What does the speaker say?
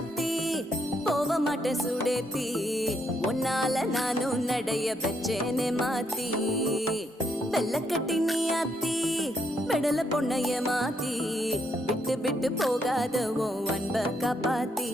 ஆத்தி போக மாட்டேன் சுடேத்தி உன்னால நானும் நடைய பெற்றேனே மாத்தி வெள்ளக்கட்டி நீ ஆத்தி பெடல பொண்ணைய மாத்தி விட்டு விட்டு போகாத உன் அன்ப காப்பாத்தி